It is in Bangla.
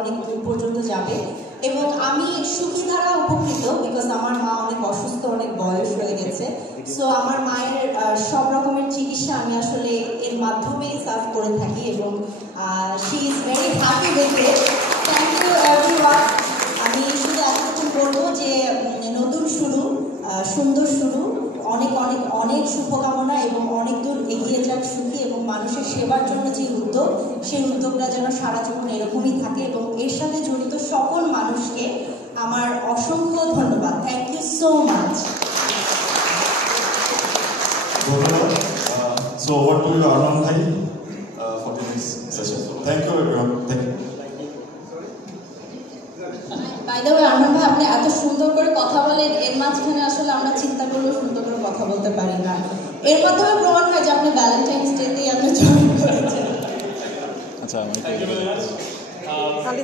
অনেক দূর পর্যন্ত যাবে এবং আমি সুখী দ্বারা উপকৃত বিকজ আমার মা অনেক অসুস্থ, অনেক বয়স হয়ে গেছে। সো আমার মায়ের সব রকমের চিকিৎসা আমি আসলে এর মাধ্যমেই সার্ভ করে থাকি এবং she is very happy with it. Thank you everyone. আমি শুধু এতটুকু বলবো যে নতুন শুরু, সুন্দর শুরু, অনেক অনেক অনেক শুভকামনা এবং অনেক দূর এগিয়ে যাক সুখী এবং মানুষের সেবার জন্য যে উদ্যোগ, সেই উদ্যোগটা যেন সারা জীবন এরকমই থাকে এবং এর সাথে জড়িত সকল মানুষকে আমার অসংখ্য ধন্যবাদ। Thank you so much. So over to you, Arman Bhai, for the next session. Thank you everyone. Thank you. By the way, Arman ভাই আপনি এত সুন্দর করে কথা বলেন, এর মাঝখানে আসলে আমরা চিন্তা করলেও সুন্দর করে কথা বলতে পারি না। এর মাধ্যমে প্রমাণ হয় যে আপনি ভ্যালেন্টাইন্স ডেতেই আপনি জয়েন করেছেন। আচ্ছা, আমি